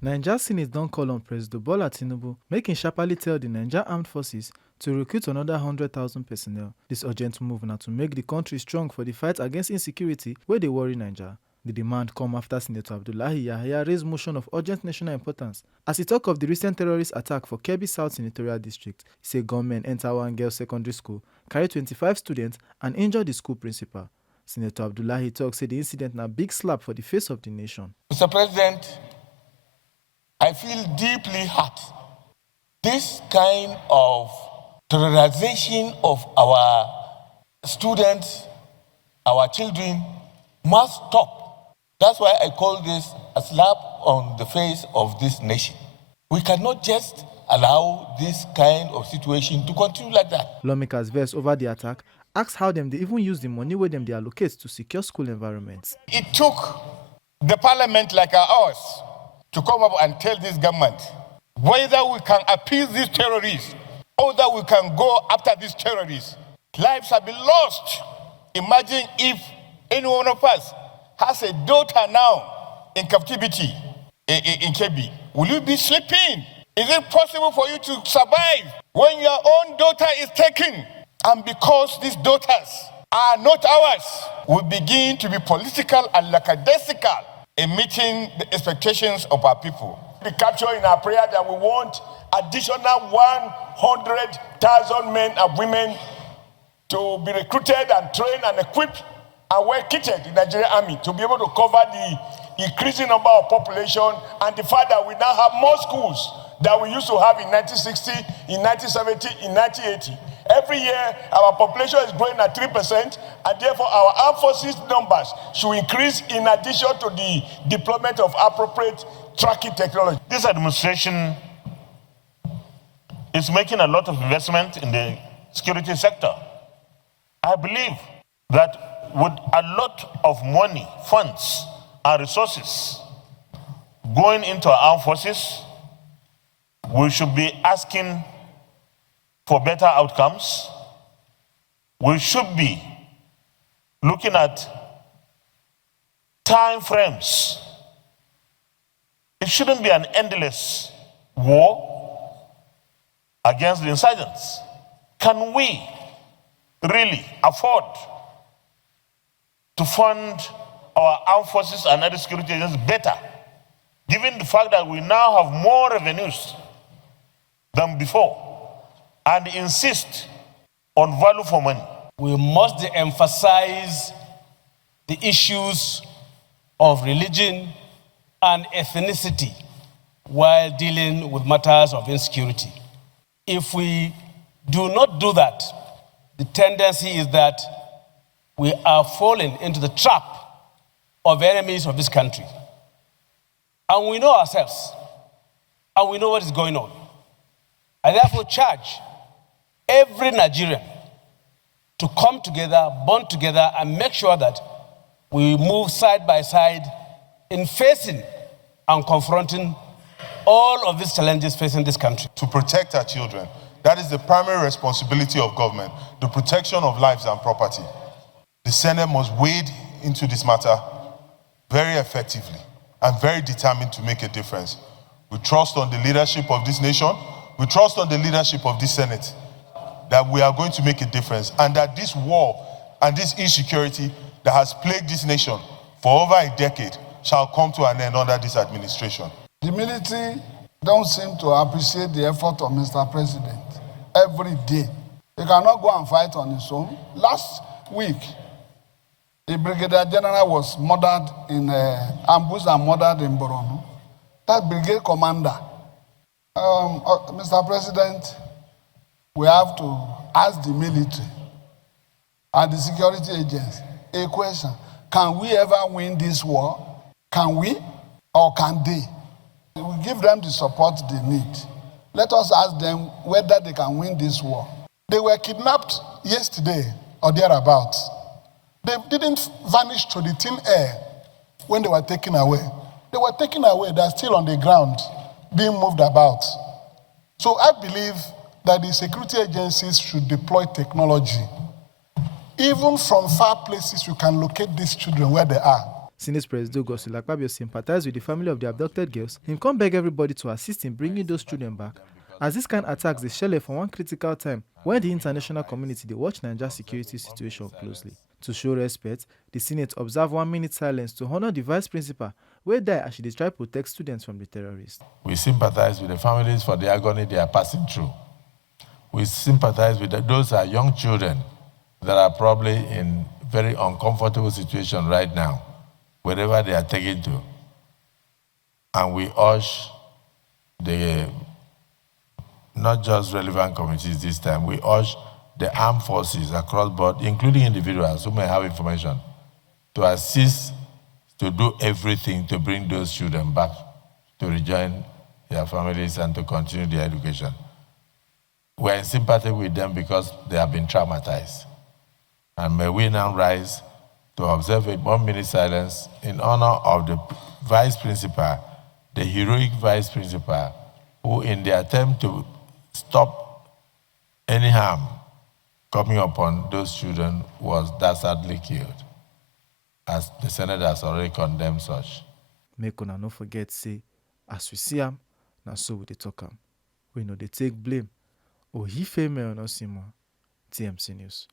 Naija Senate don call on Presido Tinubu make im sharparly tell di Naija Armed Forces to recruit another 100,000 personnel. Dis urgent move na to make di country strong for di fight against insecurity wey dey worry Naija. Di demand come after Senator Abdullahi Yahaya raise motion of urgent national importance as e tok of di recent terrorist attack for Kebbi South Senatorial District. E say gunmen enta one girls' secondary school, carry 25 students and injure di school principal. Senator Abdullahi tok say di incident na big slap for di face of di nation. Mr. President, I feel deeply hurt. This kind of terrorization of our students, our children, must stop. That's why I call this a slap on the face of this nation. We cannot just allow this kind of situation to continue like that. Lawmakers vex over the attack, ask how dem dey even use the money wey dem dey allocate to secure school environments. It took the parliament like ours to come up and tell this government whether we can appease these terrorists or that we can go after these terrorists. Lives have been lost. Imagine if any one of us has a daughter now in captivity in Kebbi. Will you be sleeping? Is it possible for you to survive when your own daughter is taken? And because these daughters are not ours, we begin to be political and lackadaisical in meeting the expectations of our people. We capture in our prayer that we want additional 100,000 men and women to be recruited and trained and equipped and well kitted in the Nigerian army to be able to cover the increasing number of population and the fact that we now have more schools that we used to have in 1960, in 1970, in 1980. Every year, our population is growing at 3%, and therefore our armed forces numbers should increase in addition to the deployment of appropriate tracking technology. This administration is making a lot of investment in the security sector. I believe that with a lot of money, funds, and resources going into our armed forces, we should be asking for better outcomes. We should be looking at time frames. It shouldn't be an endless war against the insurgents. Can we really afford to fund our armed forces and other security agencies better, given the fact that we now have more revenues than before, and insist on value for money? We must emphasize the issues of religion and ethnicity while dealing with matters of insecurity. If we do not do that, the tendency is that we are falling into the trap of enemies of this country. And we know ourselves, and we know what is going on. I therefore charge every Nigerian to come together, bond together, and make sure that we move side by side in facing and confronting all of these challenges facing this country. To protect our children, that is the primary responsibility of government, the protection of lives and property. The Senate must wade into this matter very effectively and very determined to make a difference. We trust on the leadership of this nation. We trust on the leadership of this Senate that we are going to make a difference, and that this war and this insecurity that has plagued this nation for over a decade shall come to an end under this administration. The military don't seem to appreciate the effort of Mr. President every day. He cannot go and fight on his own. Last week, a brigadier general was murdered in ambush and murdered in Borno. That brigade commander, Mr. President, we have to ask the military and the security agents a question. Can we ever win this war? Can we or can they? We give them the support they need. Let us ask them whether they can win this war. They were kidnapped yesterday or thereabouts. They didn't vanish to the thin air when they were taken away. They were taken away. They're still on the ground, being moved about. So I believe that the security agencies should deploy technology. Even from far places, you can locate these children where they are. Senate Presido Godswill sympathized with the family of the abducted girls. He come beg everybody to assist in bringing those children back, as this kind of attacks dey shele for one critical time when the international community dey watch Nigeria's security situation closely. To show respect, the Senate observe 1 minute silence to honor the vice principal wey die as she dey try protect students from the terrorists. We sympathize with the families for the agony they are passing through. We sympathize with those are young children that are probably in very uncomfortable situation right now, wherever they are taken to. And we urge the, not just relevant committees this time, we urge the armed forces across board, including individuals who may have information, to assist, to do everything to bring those children back to rejoin their families and to continue their education. We're in sympathy with them because they have been traumatized. And may we now rise to observe a 1 minute silence in honor of the vice principal, the heroic vice principal, who in the attempt to stop any harm coming upon those children was dastardly killed, as the Senate has already condemned such. Make una no forget say, as we see am, na so we dey talk am. We no dey take blame. Ohi Feme Onosimo, TMC News.